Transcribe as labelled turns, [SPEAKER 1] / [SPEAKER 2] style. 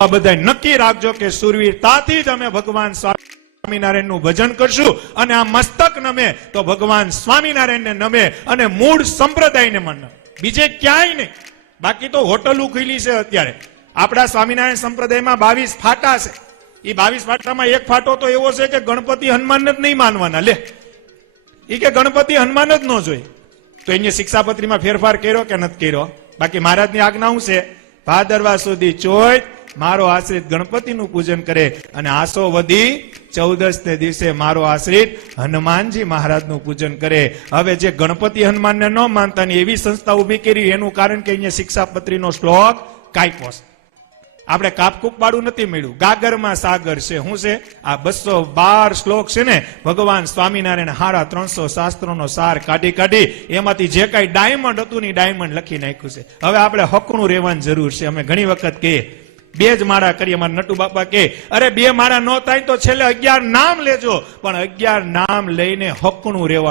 [SPEAKER 1] આ બધા નક્કી રાખજો કે સુરવીરતાથી જ અમે ભગવાન સ્વામિનારાયણનું ભજન કરશું અને આ મસ્તક નમે તો ભગવાન સ્વામિનારાયણને નમે અને મૂળ સંપ્રદાયને મન બીજે ક્યાંય નહીં. બાકી તો હોટલો ખુલી છે અત્યારે. આપણા સ્વામિનારાયણ સંપ્રદાયમાં બાવીસ ફાટા છે. એ બાવીસ ફાટામાં એક ફાટો તો એવો છે કે ગણપતિ હનુમાન જ નહીં માનવાના. લે. એ કે ગણપતિ હનુમાન જ ન જોઈ તો એને શિક્ષાપત્રીમાં ફેરફાર કર્યો કે નથી કર્યો? બાકી મહારાજની આજ્ઞા શું છે? ભાદરવા સુધી ચોય મારો આશ્રિત ગણપતિનું પૂજન કરે અને આસો વધી ચૌદસ ને દિવસે મારો આશ્રિત હનુમાનજી મહારાજનું પૂજન કરે. હવે જે ગણપતિ હનુમાનને ન માનતા એવી સંસ્થા ઊભી કરી, એનું કારણ કે અહીંયા શિક્ષાપત્રીનો શ્લોક કાપ્યો આપણે કાપકૂપ નથી મળ્યું. ગાગરમાં સાગર છે. શું છે? આ બસો બાર શ્લોક છે ને, ભગવાન સ્વામિનારાયણ હારા ત્રણસો શાસ્ત્રોનો સાર કાઢી કાઢી એમાંથી જે કાંઈ ડાયમંડ હતું ને ડાયમંડ લખી નાખ્યું છે. હવે આપણે હકણું રહેવાની જરૂર છે. અમે ઘણી વખત કહીએ બે જ માળા કરીએ. અમારા નટુ બાપા કે, અરે, બે માળા ન થાય તો છેલ્લે અગિયાર નામ લેજો. પણ અગિયાર નામ લઈને હકણું રહેવાનું